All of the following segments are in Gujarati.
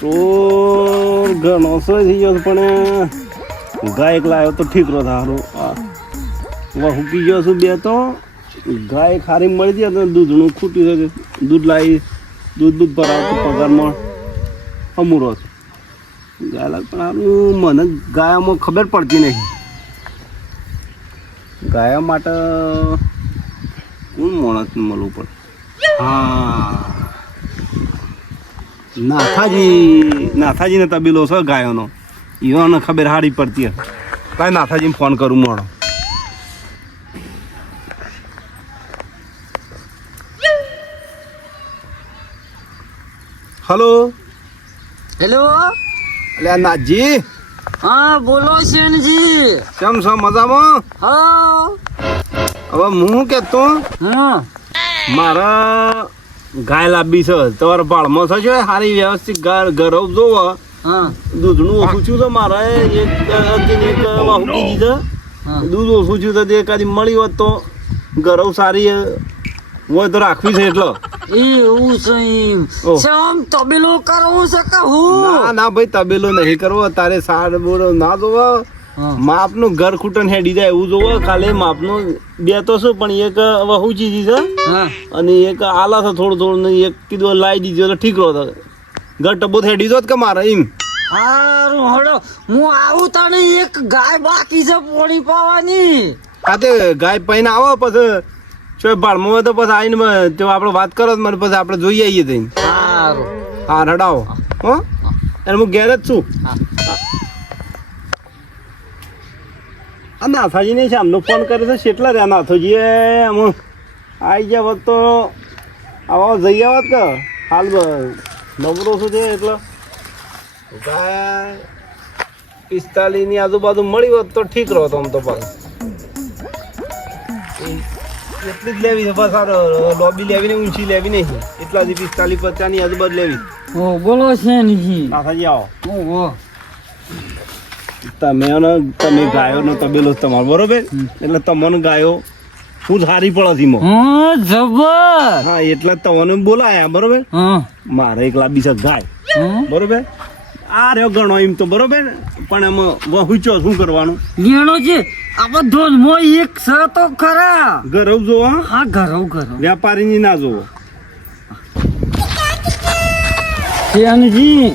તો ઘણો સો થઈ ગયો પણ ગાય એક લાવ્યો તો ઠીક રહો સારું. હુકી ગયો છું બે તો ગાય ખારી મળી જાય તો દૂધનું ખૂટ્યું છે. દૂધ લાવી દૂધ ભરાવતું પગારમાં અમૂરો છે. ગાય લાગ પણ સારું મને ગાયામાં ખબર પડતી નહીં. ગાયા માટે કોણ માણસ મળવું પડે? હા, નાથાજીને તબેલો છે ગાયોનો, એવાને ખબર હારી પડતી હશે. કાંઈ નાથાજીને ફોન કરું મળો. હલો હેલો, અલ્યા નાથજી. હા બોલો શેનજી. કેમ છો? મજામાં? હા. હવે હું કહેતો હા મારા ગાય લાંબી છે તમારા ભાળમાં થશે સારી વ્યવસ્થિત ઘરો જોવો. હા દૂધનું ઓછું થયું છે મારે એક વાહુકી છે. દૂધ ઓછું થયું છે એકાદી મળી હોત તો ઘરો સારી હોય તો રાખવી છે. એટલે એવું છે એમ. શેમ તબેલો કરવો છે કે હું? ના ભાઈ તબેલો નહીં કરવો તારે. સાર બોરો ના જોવો. માપનું ઘર ખૂટન હેડી જાય એવું જોવો. ખાલી માપનું બે તો શું પણ એક વહુ ચીજી છે અને એક આલા છે થોડું થોડું. એક કીધું લાવી દીધું એટલે ઠીક રહો. ઘર ટબો હેડી જો કે મારે એમ. હારું હડો હું આવું તને. એક ગાય બાકી છે પોણી પાવાની. હા તે ગાય પૈને આવો પછી શું ભાડમાં હોય તો પછી આવીને તો આપણે વાત કરો મને પછી આપણે જોઈ આવીએ થઈને. સારું હા રડાવો. હો અને હું ઘેર જ છું. આ નાથાજીને શામનો ફોન કરે છે. કેટલા રહ્યા નાથોજી એમ આવી ગયા હોત તો આવા જઈ આવત કે હાલ નવરો શું છે એટલે ગાય 45 ની આજુબાજુ મળી હોત તો ઠીક રહો. આમ તો પાછું એટલી જ લેવી છે બસ. આ લોબી લેવી ને ઊંચી લેવી નહીં. એટલા જ 45-50 ની આજુબાજુ લેવી. ઓ બોલો શેનજી. નાથાજી આવો. ઓહો તમે ગાયો નો તબેલો તમારો બરોબર એટલે તમને ગાયો હું સારી પડે છે. હા જબર. હા એટલે તમને બોલાયા બરોબર. હા મારે એક લાંબી છે ગાય બરોબર. આ રહ્યો ગણો એમ તો બરોબર પણ એમાં વહુચો શું કરવાનું? લેણો છે આ બધો એક છે તો ખરા. ગરવ જોવો. હા ઘરો વેપારીની ના જોવો. શેનજી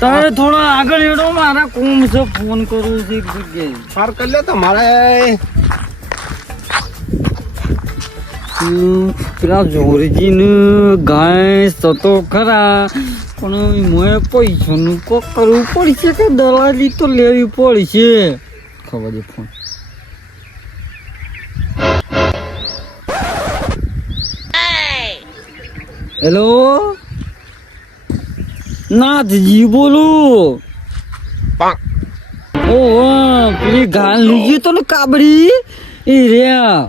તારે થોડા આગળ હેડો. મારા કોમ છે ફોન કરું છે એક જગ્યાએ. ફાર કરી લે તમારે. પેલા જોરજી ને ગાય તો ખરા પણ મેં પૈસાનું કોક કરવું પડશે કે દલાલી તો લેવી પડશે. ખબર છે ફોન. હેલો નાથજી બોલું. ઓ પેલી ગાય લીધી તો ને કાબડી એ રહ્યા.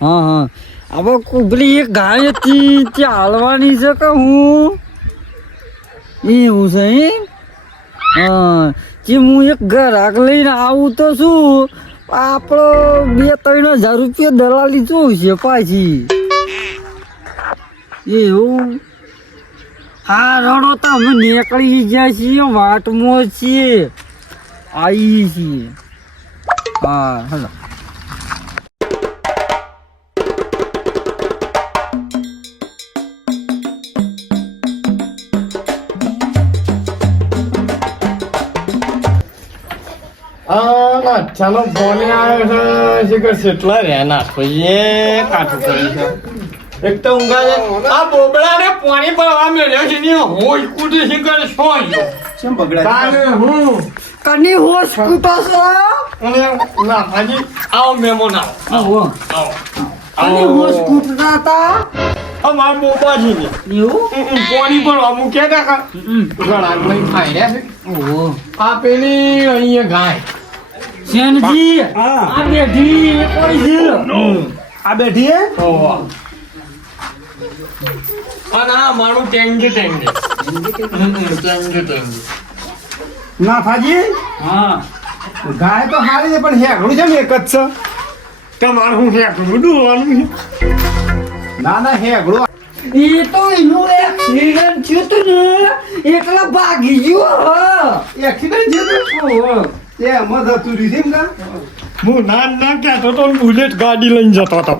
હા હા હવે પેલી એક ગાય હતી ત્યાં હાલવાની છે કે હું એવું છે એમ. હા જે હું એક ગ્રાહક લઈને આવું તો શું આપણો 2-3 હજાર રૂપિયા દલાલી જોઈશે પાછી. એવું હા રડો તો અમે નીકળી ગયા છીએ. વાટમાં છીએ આવી છીએ. હા હલો. ચાલો ફોન આવ્યો છે કેટલા રહ્યા નાખો એ કાઠું કરી છે. એક તો ઊંઘા છે આ બોબડા ને પાણી ભરવા મેળ્યો છે ને હોશ કૂટે છે કરે સોયો કેમ બગડ્યા? હું કની હોશ કૂટો છો? અને ના હાજી આવો મહેમાન આવો કની હોશ કૂટતા હતા? અમારા બોબાજી ને એવું પાણી ભરવા મૂક્યા તા ઘણા લઈ ખાઈ રહ્યા છે. ઓહો આ પેલી અહીંયા ગાય શેનજી હા. આ બેઠી કોઈ છે. આ બેઠી હે? ઓહો અને આ મારું ટેંગે નાથાજી હા ગાય તો સારી છે પણ હેગડું છે ને એક જ છે. તમારું હું હેકડું ડોવાનું ના હેગડું એ તો એનું એક્સિડન્ટ થયું તું ને એકલા ભાગી ગયો એક્સિડન્ટ થયો તો એમાં જતું રહ્યું છે એમ કા? હું ના કહેતો તો બુલેટ ગાડી લઈને જતો હતો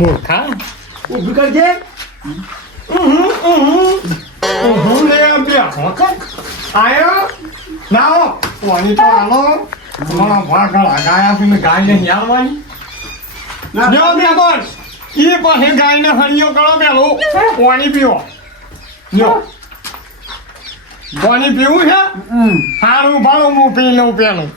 મૂર્ખા ઊભી કરજે. હું લે બે આયો ના પાણી તો આલો તમારા ભાગ લગાયા છે ગાય ને યારવાની લ્યો બે બોલ એ પાસે ગાયને હરિયો કરો પેલો પાણી પીવો લ્યો પાણી પીવું છે સારું ભાડું હું પી લઉં પેલું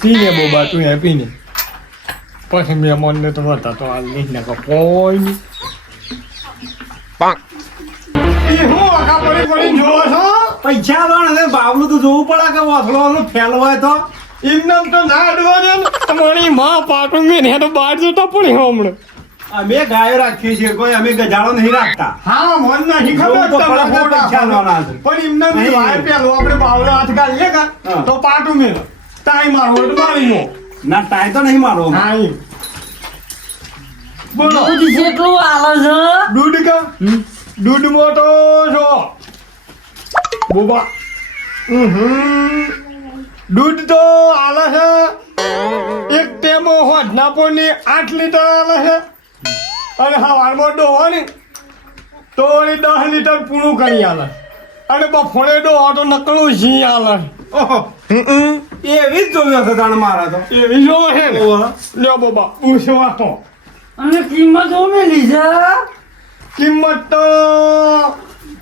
પીને બોબા તું હે પીને પછી મેં મનને તો હતા તો આ નહીં નાખો કોઈ નહીં એ હું આખા પડી જોવો છો પૈસા લો ને બાબલું તો જોવું પડે કે વાસળો ફેલો હોય તો. એમને તો ના અડવા દે ને તમારી માં પાટું મેં ને તો બહાર જતા પડી હમણાં અમે ગાયો રાખીએ છીએ, કોઈ અમે ગજાળો નહીં રાખતા. હા મન નહીં ખબર જોવું તો પડે કે પૈસા લેવાના છે. પણ એમને નહીં. વાય પેલો આપણે બાવળો હાથ ગાલીએ કા હા. તો પાટું મેં તાઈ મારો એટલે મારી નો ના ટાઈ તો નહીં મારો. હા એમ બોલો દૂધ જેટલું આવે છે દૂધ કા દૂધ મોટો છો બોબા દૂધ તો આલે છે એક ટેમો હોત નાપોની 8 લીટર આલે છે અને સવારમાં ડોહો ને તો એ 10 લીટર પૂરું કરી આલે અને બફોરે ડોહો તો નકળું જી આલે ઓહો, એવી જ જોયો છે તાણ મારા તો. એવી જો છે ને ઓહો. લ્યો બોબા પૂછવા તો અને કિંમત ઓમેલી છે કિંમત તો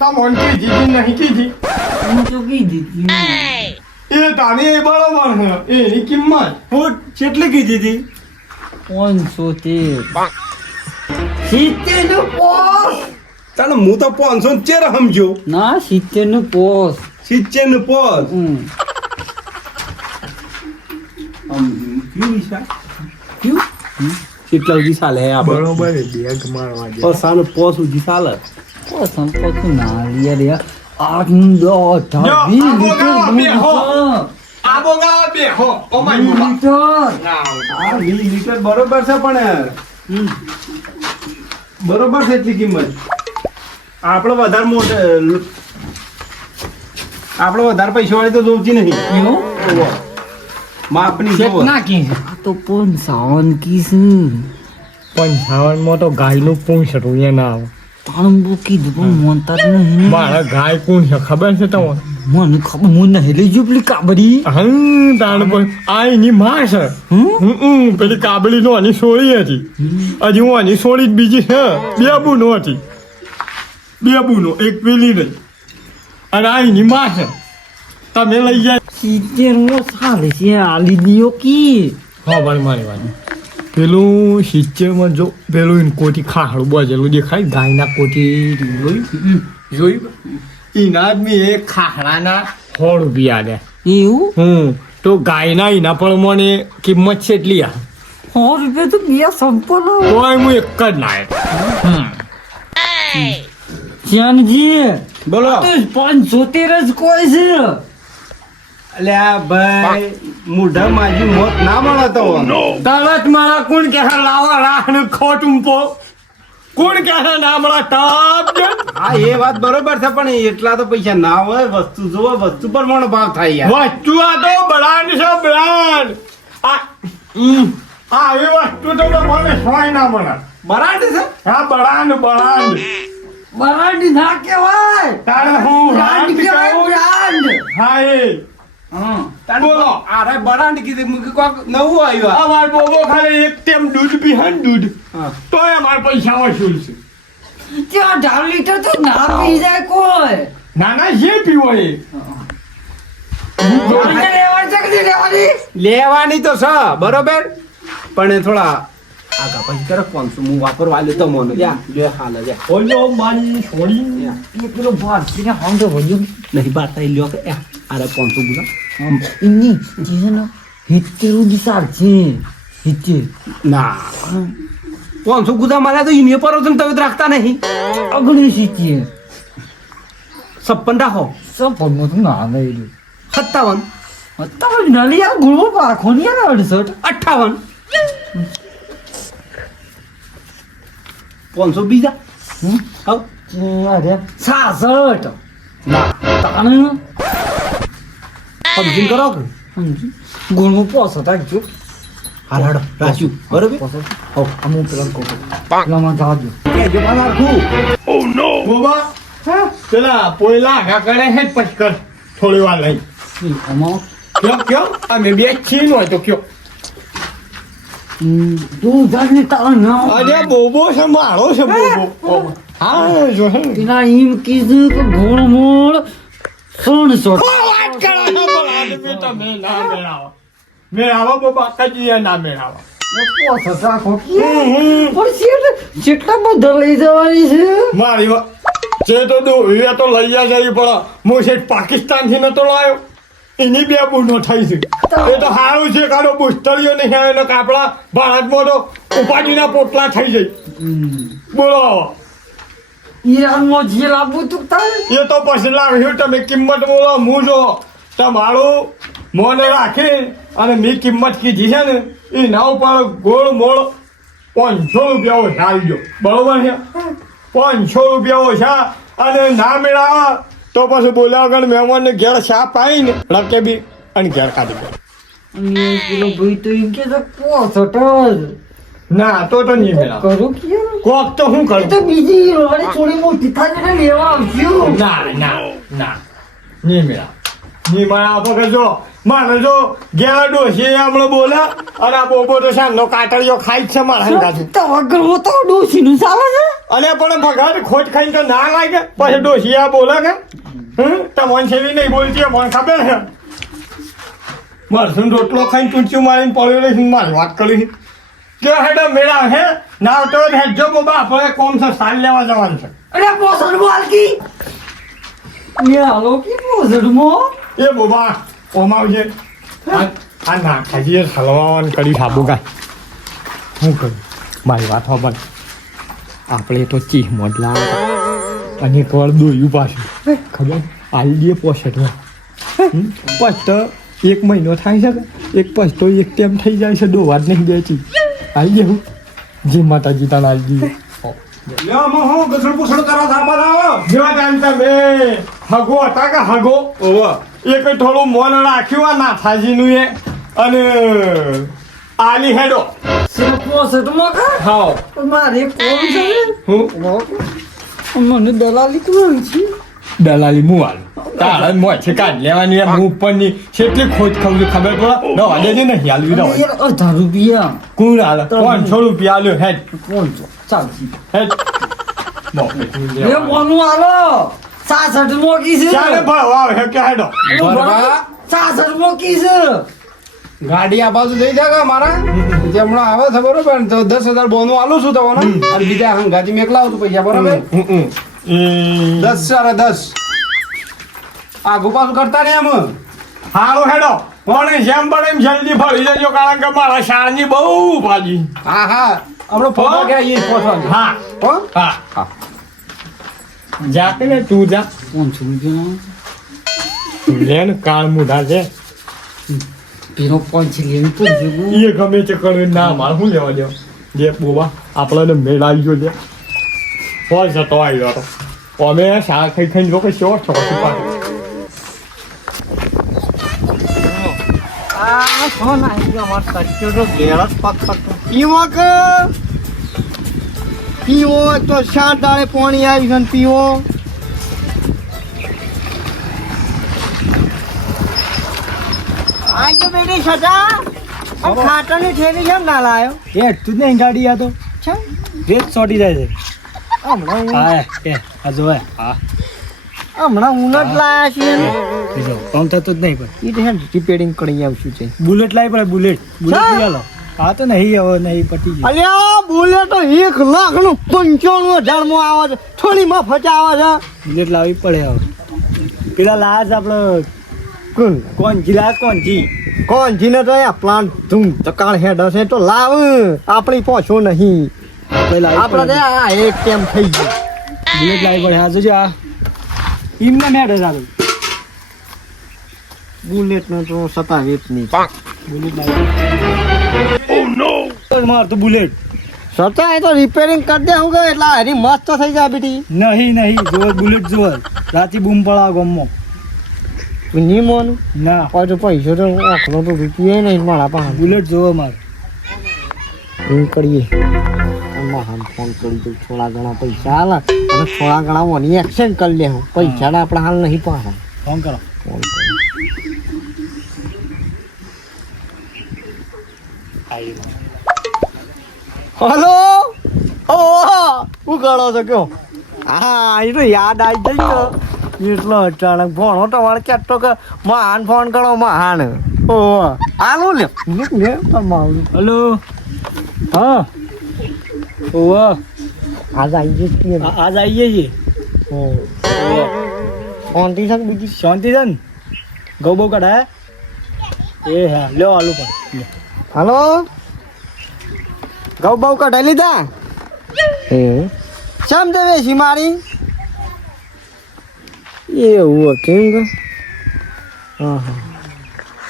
તમને કીધી નહીં કીધી હું તો કીધી હતી એ તારી બરોબર છે એની કિંમત હું કેટલી કીધી હતી? 513 70 નું પોસ તાણ હું તો 513 સમજ્યો. ના 70 નું પોસ 70 નું પોસ. હમ કયું વિશાળ? કયું? કેટલા સુધી ચાલે આપણે? બરોબર બેગ મારવા દે પસાનું પોસ સુધી ચાલે. પોસ સંપત્તિ ના લે રે 8 10 20 લીટર આ બોગા બે હો ઓ માય લીટર ગોડ આ 20 લીટર બરોબર છે પણ બરોબર છે એટલી કિંમત. આપણે વધારે મોટે આપણે વધારે પૈસા વાળી તો જોવતી નહીં. ઓહો. માપની જોવો. આ તો 55 કીસ 55 માં તો ગાયનું પૂંછ રૂએ ના આવે તાણ બો કીધું પણ મોનતા જ નહીં મારા ગાય કોણ છે ખબર છે તમને મને ખબર હું નહીં લઈ જો પેલી કાબરી તાણ પર આ એની માં છે પેલી કાબલી નો આની સોળી હતી હજી હું આની સોળી જ બીજી છે બે બુનો હતી બે બુનો એક પેલી નહીં અને આ એની માં છે તમે લઈ જાય 70 નો સાલે છે આલી દિયો કી હા ભાઈ મારી વાત પેલું સિચ્ચેમાં જો પેલું એને કોટી ખાહડું બજેલું દેખાય ગાયના કોટી જોયું એના આદમી એ ખાહડાના 100 રૂપિયા દે એવું તો ગાયના એના પણ મને કિંમત છે એટલી આ 100 રૂપિયા તો બે સંપલ તોય હું એક જ લાય ચાનજી બોલો. તો 75 જ કોઈ છે અલ્યા ભાઈ મુઢા માજી મોત ના મળે તો. તરત મારા કોણ કે લાવા રાખ ને ખોટું પો કોણ કે ના મળા ટાપ દે હા એ વાત બરોબર છે પણ એટલા તો પૈસા ના હોય. વસ્તુ જોવો, વસ્તુ પર પણ ભાવ થાય યાર. વસ્તુ આ તો બ્રાન્ડ છે બ્રાન્ડ આ એ વસ્તુ તો મને સોય ના મળે બરાબર છે. હા બ્રાન્ડ બ્રાન્ડ બરાડી ના કહેવાય તારે હું બ્રાન્ડ કહેવાય બ્રાન્ડ હા એ બોલો અરે બરાબર કીધું મુકે કોક નવું આવ્યું આ. અમાર બોબો ખાલી એક ટેમ દૂધ પી હન દૂધ હા. તોય અમાર પૈસા વસૂલ છે ત્યાં 18 લીટર તો ના પી જાય કોઈ નાના જે પીવો એ ગાડી લેવાની છે કે નહીં લેવાની લેવાની તો છે બરોબર પણ એ થોડા આગા પછી કરે 500 હું વાપરવા લે તો મને યા લે હાલ જા ઓલો મારી છોડી એ પેલો ભારતીને હાંડો ભજ્યો નહીં બાતા લ્યો કે યા અરે 500 ગુલા ઇની જીનો હિત્તેરું દિસાર છે હિત્તે ના 500 ગુદા મારા તો ઇને પર તમે તવિત રાખતા નહીં. અગણી હિત્તે 56 રાખો. સપન મત ના નહીં 57 તમે નલિયા ગુળવો પાખો ને યાર 68 500 બીજા અરે 66 ના તાણે સમજીને કરો કે ગુળવો 65 રાખજો હાલ હાડો રાજુ બરોબર હો અમુક પેલા કહો પેલામાં જાજો કેજો પાછા રાખું બોબા પેલા પોયલા આગા કરે હે પટકર થોડી વાર લઈ અમાર કયો અમે બે છીન હોય તો કયો તું જાને તારા નામ અરે બોબો છે મારો છે બોબો હા જો હે પેલા એમ કીધું કે ઘોડમોડ 300 વાત કરો છો બોલા બેટા મે ના મેળાવા બોબા કજીએ ના મેળાવા જેટલા બધા લઈ જવાની છે મારી વાત જે તો એ તો લઈ જાય પણ હું છે પાકિસ્તાન થી નતો લાયો એની બે બુનો થઈ છે એ તો સારું છે કાઢો પુસ્તળીઓ નહીં આવે ને કાપડા ભારતમાં તો ઉપાડીના પોટલા થઈ જાય બોલો ઈરાનમાં જે લાવવું તું તારે એ તો પછી લાવ્યું તમે કિંમત બોલો હું જો તમારું મોને રાખી અને મેં કિંમત કીધી છે ને એ ના ઉપર ગોળ મોળ 500 રૂપિયા ઓછા આવજો બરોબર છે 500 રૂપિયા ઓછા અને ના મેળાવા તો પછી બોલ્યા વગર મહેમાનને ઘેર છાપ આવીને રકે બી અને ઘેર કાઢી દે અને પેલો ભાઈ તો એમ કે 65 ના તો નહીં મેળાવા કરું કે કોક તો શું એ કરું તો બીજી રોડે થોડી મોટી થાય ને લેવા આવજો ના નહીં મેળા નહીં મારા વગર જો મારે જો ઘેર ડોસી હમણાં બોલા અને આ બોબો તો શાનનો કાતરિયો ખાઈ જ છે મારા હંગાથી તો વગર હો તો ડોશીનું ચાલે છે અને પણ ભગવાન ખોટ ખાઈને તો ના લાગે પછી ડોસી આ બોલે કે તમને છેવી નહીં બોલતી મને ખબર છે મરસું રોટલો ખાઈને ટૂંચું મારીને પડ્યો રહીશ મારી વાત કરી કે હેડો મેળા હે ના તો હેડજો બોબા આપણે કોમ છે સાલ લેવા જવાનું છે અરે પોસડ બોલકી ને હાલો કી પોસડ મો એ બોબા ઓમાવજે આ ના ખાજીએ હલવાન કરી સાબુ કાય શું કરું મારી વાત ખબર આપણે તો ચીહ મોડલા અને એક વાર દોયું પાછું ખબર આવી દે પોસેટમાં પસ્ત 1 મહિનો થાય છે એક પસ્તો એક ટાઈમ થઈ જાય છે દોવા જ નહીં દેતી આવી દેવું જી માતાજી તને આવી દઈએ લ્યો મો હું ગસડ પુસડ કરા થા બનાવો જેવા ટાઈમ તમે હગો હતા કે હગો ઓવા એક થોડું મોન રાખ્યું આ નાથાજીનું એ અને આલી હેડો સિર્ફ પોસડ મો કા હાવ મારે કોણ છે હું મને દલાલી કોણ છે દલાલી મુવાલ તારે મોય છે કાઢ લેવાની એમ હું ઉપરની કેટલી ખોજ ખબર ખબર પડે દવા દેજે ને હાલવી દવા 18 રૂપિયા કોણ હાલ 500 રૂપિયા આલ્યો હેડ કોણ છો ચાલજી હેડ એ બોનું આલો 66 મોકી છે ચાલે ભાવ આવે હે કે હેડો 66 મોકી છે ગાડી આ બાજુ જઈ જાગા મારા જે હમણાં આવે છે બરોબર ને તો 10,000 બોનું આલું છું તમને અને બીજા હંગાજી મેકલાવું છું પૈસા બરોબર 10 સારા 10 આ ગોપાલ કરતા ને એમ હારું હેડો પણ જેમ બને એમ જલ્દી ફરી જજો કારણ કે મારા શાળની બહુ ભાજી હા હમણાં ફોટો ગયા એ પહોંચવાનું હા હો હા જાતે ને તું જા 500 રૂપિયા લેન કાળ મુઢા છે પેલો 5 લેવું તો જેવું એ ગમે તે કરવું ના મારે શું લેવા દેવા જે બોબા આપણને મેળ આવી ગયો છે હોય જતો આવ્યો હતો અમે શાક ખાઈ ખાઈને જો કે શોર્ટ છો આ ફોન આવી ગયો અમાર તરક્યો તો ઘેર જ પક પીવો કે પીવો તો શાંત દાડે પાણી આવી છે ને પીવો आज तो बेटी सजा अब खाटा ने ठेली जम ना लायो એ તું નહીં ગાડી આ તો अच्छा રેત ચોટી જાય છે હમણાં હા એ આ જો હા હમણાં ઉનટ લાયા છે બીજો કામ થતું જ નહીં પણ ઈ તો રિપેરિંગ કરી આવશું છે બુલેટ લાવી પડે બુલેટ બુલેટ લઈ આલો હા તો નહીં હવે નહીં પટી ગયું અલ્યા બોલે તો 1 લાખ નું 95,000 માં આવે છે થોડી માં ફચાવે છે બુલેટ લાવવી પડે હવે પેલા લાજ આપણે કોણ કોણ જિલ્લા કોણ જી કોણ જીને તો આ પ્લાન્ટ ધૂમ તકાળ હેડ હશે તો લાવ આપણી પહોંચો નહીં આપણે આ એક ટાઈમ થઈ ગયું બુલેટ લાવી પડે હા જોજો આ એમને મેળ સારું બુલેટ નો તો 27 ની માર તો બુલેટ સતા એ તો રિપેરિંગ કરી દે હું કે એટલે હરી મસ્ત થઈ જાય બેટી નહીં જોર બુલેટ જોર રાતી બૂમ પડાવ ગમો ની મોનું ના કોઈ તો પૈસો તો આખલો તો રૂપિયા નહીં મારા પાસે બુલેટ જોવો માર એવું કરીએ મહાન ફોન કરી દઉં થોડા ઘણા પૈસા હાલ અને થોડા ઘણા મોની એક્સચેન્જ કરી લે હું પૈસા ને આપણા હાલ નહીં પાછા ફોન કરો ફોન કરી હલો ઓ હું કરો છો કયો હા એ તો યાદ આવી જઈ તો એટલો અચાનક ભણો તમારે કેટલો કે મહાન ફોન કરો મહાન ઓ હાલો લે લે તમારું હલો હા ઓવા આજ આવી જઈએ આજ આવીએ છીએ ઓ શાંતિ છે ને બીજી શાંતિ છે ને ગૌ બહુ કઢાય એ હા લ્યો આલુ પણ હલો ઘઉં બહુ કઢાઈ લીધા શેમ તે વેચી મારી એવું કેમ કે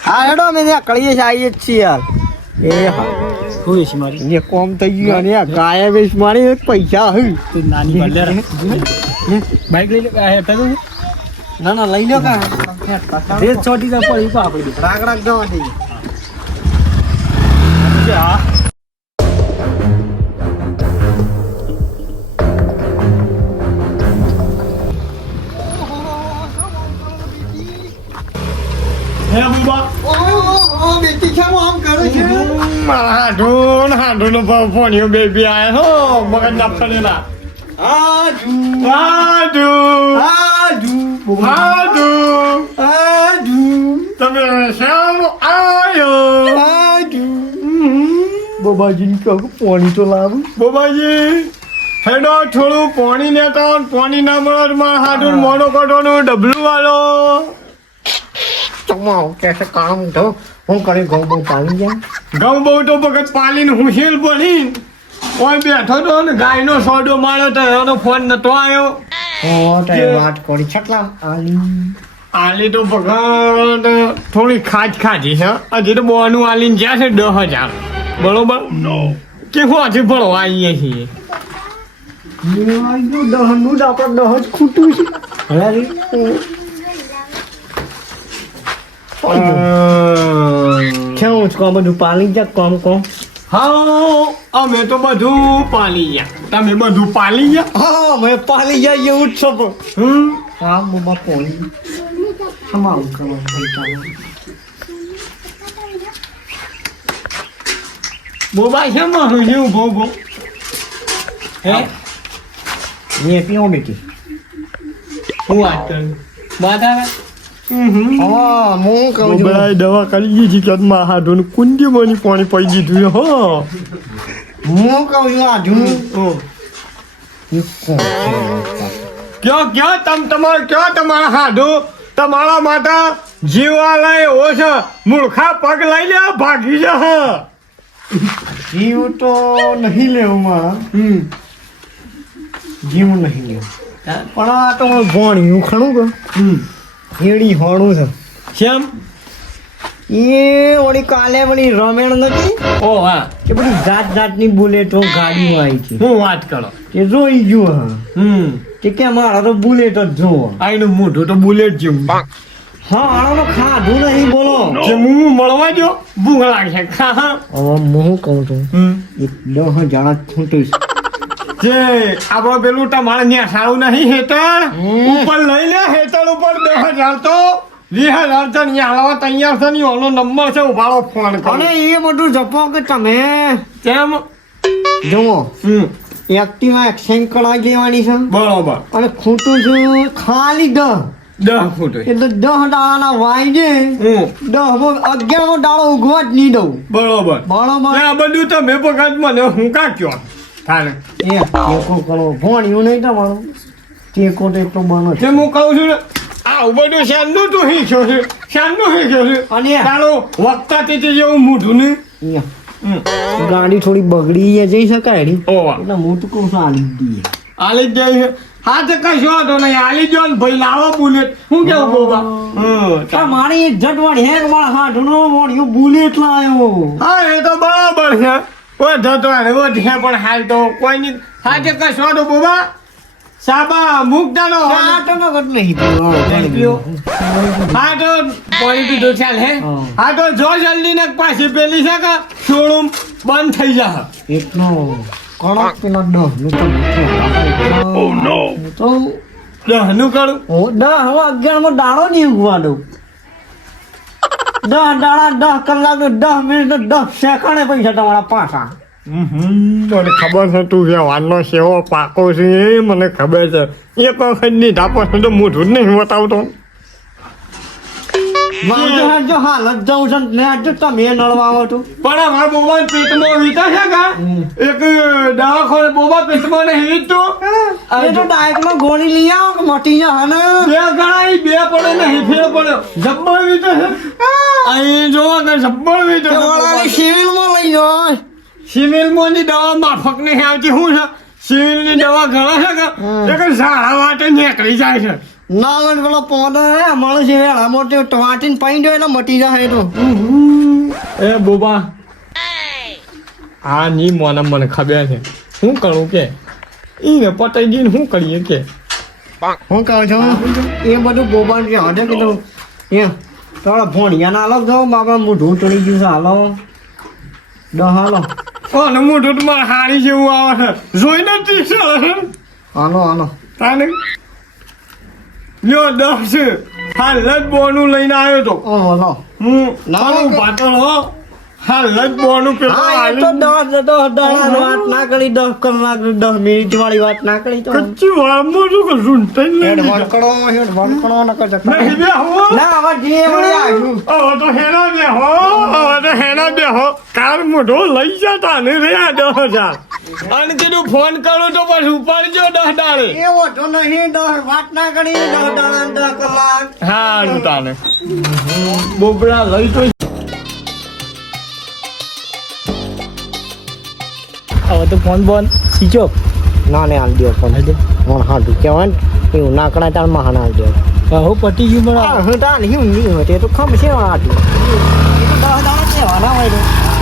હા હેડો અમે ત્યાં કળીએ છીએ આવીએ જ છીએ યાર એ હા શું છે મારી એ કોમ થઈ ગયું અને આ ગાય વેચ મારી પૈસા હઈ તું નાની પર લે બાઈક લઈ લે હેઠા તો ના ના લઈ લો કા રેત છોટી તો પડી તો આપણે રાગ રાગ જવા દઈએ હા હે બુબા ઓ બેટી કેમ આમ કરે છે મારા હાડુનો ફોનિયો બેબી આયા હો મગજ ના પડેલા આજુ હાડુ આજુ હાડુ આજુ તમે શામ આયો આજુ બાબાજીને કહો કે પાણી તો લાવું બોબાજી હેડો થોડું પાણી લેતા પાણી ના મળે મારા હાડું મોનો કોટોનું ડબલું વાળો ચમાવ કે કામ તો હું કરી ઘઉં બહુ પાણી જાય ઘઉં બહુ તો વખત પાલીને હુશેલ પડી ઓય બેઠો તો ને ગાયનો સોડો માળ્યો તો એનો ફોન નતો આવ્યો ઓ તે વાત કરી છટલા આલી આલી તો ભગત થોડી ખાધી છે હજી તો બોનું આલીને જ્યાં છે 10,000 બરોબર કે હું આજે ભણવા આવીએ છીએ દહનું જ આપણે દહ જ ખૂટું છે કેવું છે કોમ બધું પાણી જાય કોમ કોમ હા અમે તો બધું પાલી ગયા તમે બધું પાલી ગયા હા મેં પાણી જાય એવું જ છો હા બાબા પાણી સમાવું કરવા બોબા છે મારું જેવું બહુ હે મેં પીવો બેટી હું વાત કરું વાત આવે હા હું કહું છું બોબા દવા કરી દીધી કે માં હાડું કુંડી બની પાણી પડી દીધું હો હું કહું છું આજુ કયો તમારા હાડું તમારા માટે જીવાલય એવો છે મૂર્ખા પગ લઈ લે ભાગી જા જીવ તો નહીં લેવું માં જીવ નહીં લેવું પણ આ તો ભણ્યું ખણું કે હેડી હોણું છે કેમ એ ઓલી કાલે વળી રમેણ નથી ઓ હા કે બધી જાત જાતની બુલેટો ગાડીઓ આવી છે હું વાત કરો તે જોઈ ગયું હા તે કે મારા તો બુલેટ જ જોવો આઈનું મોઢું તો બુલેટ જેવું હા આનો ખાધું નહીં બોલો જે હું મળવા જો ભૂખ લાગશે ખા હવે હું કહું છું એક 10,000 જ ખૂટીશ જે આપણો પેલું તમારે ત્યાં સારું નહીં હેતળ ઉપર લઈ લે હેતળ ઉપર 10,000 તો 20,000 તો ત્યાં હાલવા તૈયાર છે ને ઓનો નંબર છે ઉભાડો ફોન કરો અને એ બધું જપો કે તમે કેમ જુઓ એક્ટિવા એક્સચેન્જ કરાવી દેવાની છે બરોબર અને ખૂટું છું ખાલી 10 ફૂટ એટલે 10 દાડાના વાયદે 11મો દાડો ઉગવા જ નહીં દઉં બરોબર બરોબર આ બધું તમે પગત મને હું કા કયો થાને એ ટેકો કરો ભણ્યું નહીં તમારું ટેકો તો એટલો બનો જે હું કહું છું ને આ બધું શાનનું તું શીખ્યો છે શાનનું શીખ્યો છે અને ચાલો વક્તા તે જેવું મોઢું ને ગાડી થોડી બગડી જઈ શકાય ઓવા એટલે હું તો કહું છું આલી દઈએ આલી જ જાય છે હા તો કશો વાંધો નહીં આલી જો ને ભાઈ લાવો બુલેટ શું કેવું બોબા મારી ઇજ્જત વાળી હે મારા હાથનો મોડ્યું બુલેટ લાયો હા એ તો બરાબર છે કોઈ ધતો વધે પણ હાલ તો કોઈ નહીં હા તો કશો વાંધો બોબા સાબા મુકતાનો આટનો કદ નહીં હા તો પાણી પીધો ચાલ હે હા તો જો જલ્દી ને પાછી પેલી છે કે શોરૂમ બંધ થઈ જા એટલો કડક પેલો દહ નું ઓ નો તો દહનું કરું ઓ 10 હવે 11 માં દાડો નહીં ઉગવા દઉં 10 દાડા 10 કલાક 10 મિનિટ 10 સેકન્ડે પૈસા તમારા પાછા મને ખબર છે તું વ્યવહારનો સેવો પાકો છે એ મને ખબર છે એક વખત ની ધાપો તો મોઢું જ નહીં બતાવતો જો હાલત જવું છે ને આજે તમે નળવા આવો છો પણ અમારા બોબા પેટમાં વીતા છે કા એક દવાખાને બોબા પેટમાં નહીં તો એ તો ડાયરેક્ટ માં ગોળી લઈ આવો કે મટી જા ને બે ગણાય બે પડે નહીં ફેર પડે જબ્બર વીતો છે અહીં જોવા કે જબ્બર વીતો વાળાની સિવિલ માં લઈ જાઓ સિવિલ મોની દવા માફક નહીં આવતી હું છે સિવિલ ની દવા ઘણા છે કે એક ઝાડા માટે નીકળી જાય છે ના મને પેલો પોદો હે માણસ એ વેળા મોટે ટવાટીને પાઈ એટલે મટી જાય તો એ બોબા આ ની મને ખબર છે શું કરું કે ઈને પટાઈ દઈને શું કરીએ કે હું કહું છું એ બધું બોબાન કે હટે કીધું એ થોડા ભોણિયા ના હાલો જો બાબા મોઢું ચડી ગયું છે હાલો હાલો કોને મોઢું તમારે હારી જેવું આવે છે જોઈને ટીસળ છે હાલો હાલો તાને લ્યો 10 છે હાલ જ બોનું લઈને આવ્યો તો ઓ હાલો ના પાટણ હો હાલ જ બોનું પેલો હા એ તો 10 વાત ના કરી 10 કલાક 10 મિનિટ વાળી વાત ના કરી તો કચ્ચી વામો જો કે સુનતઈ હેડ નહીં વણકણો ન કર નહીં બે હો ના હવે જે વળી આવ્યું હવે તો હેના બે હો હવે તો હેના બે હો કાર મોઢો લઈ જતા ને રે આ 10,000 અને તેનું ફોન કરું તો પછી ઉપાડજો 10 દાડે એવો તો નહીં 10 વાત ના કરી 10 દાડા 10 કલાક હા તાને બોબડા લઈ તો હવે તો ફોન બોન સ્વિચ ઓફ ના ને હાલ દો પણ મને હાડું કહેવાય ને એવું ના કરાય તાર માં હાલ દો હું પટી ગયું બરાબર હું તાર નહીં તો ખમ છે હાડું એ તો 10 દાડા કહેવાના હોય